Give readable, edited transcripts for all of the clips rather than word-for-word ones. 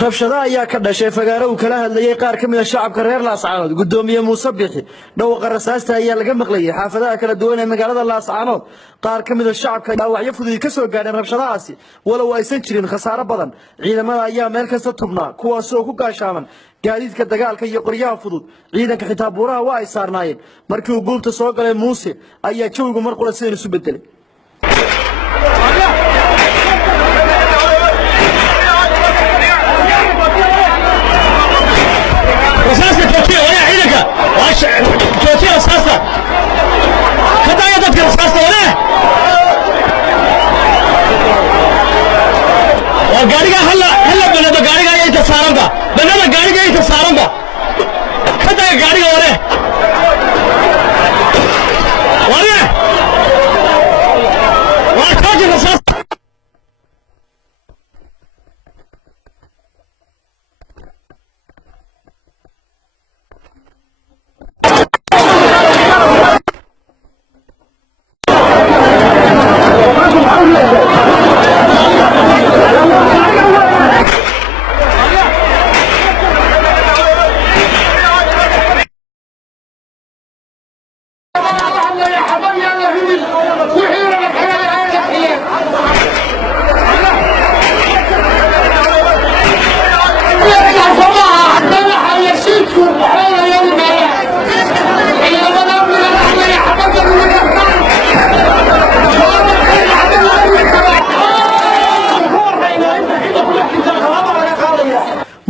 rabshadaha ayaa ka dhashay fagaaro uu kala hadlayay qaar ka mid ah shacabka reer Laascaanood gudoomiye Muuse Bixi dhawqa rasaasta ayaa laga maqlayay xaafadaha kala duwan ee magaalada Laascaanood qaar ka mid ah shacabka dhaawacyo fudud ka soo gaadheen rabshadahaasi walow aysan jirin khasaare badan ciidamada ayaa meel kasta tubnaa kuwaas oo ku gaashaaman gaadiidka dagaalka iyo qoryaha fudud ciidanka xitaa buuraha waa ay saarnaayeen markii uu goobta soo galay Muuse ayaa jawigu mar qura sideen isu bedelay جوتي أساسا كذا يدك أساسا ولا وقاريها هلا بنا بقاريها يتسارم با بنا بقاريها يتسارم با كذا قاريها ولا وأحتاج أساسا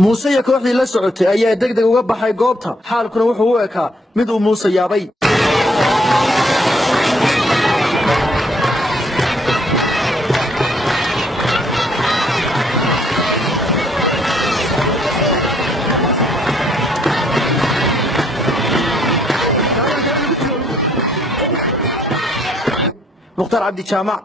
Muuse iyo kooxdii la socotay ayaa degdeg uga baxay goobta xaalkuna wuxuu u ekaa mid uu Muuse yaabay Mukhtar Cabdi Jaamac